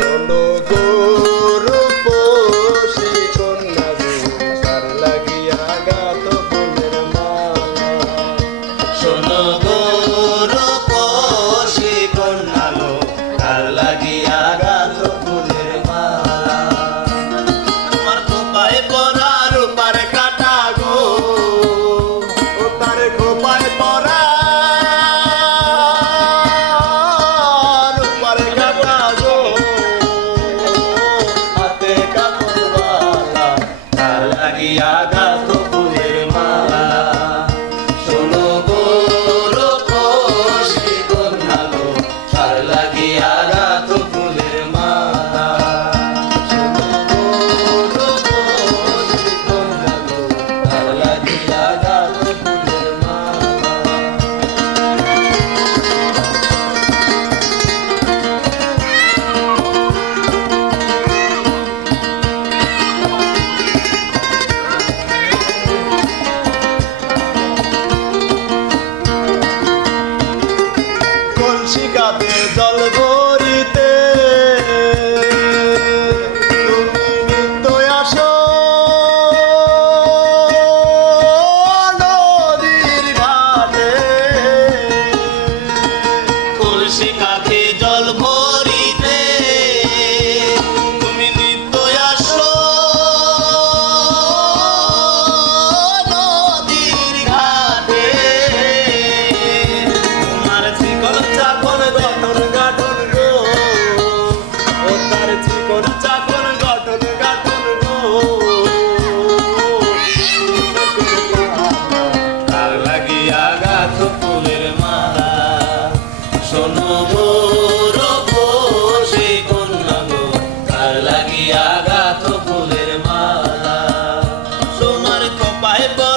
no, no, no. দিয়া গাছ ফুলের মালা। শোনো গো রূপসী কন্যা গো তার লাগিয়া গাছ ফুলের মালা। শোনো গো রূপসী কন্যা গো তার লাগিয়া গাছ got the dollar. my butt.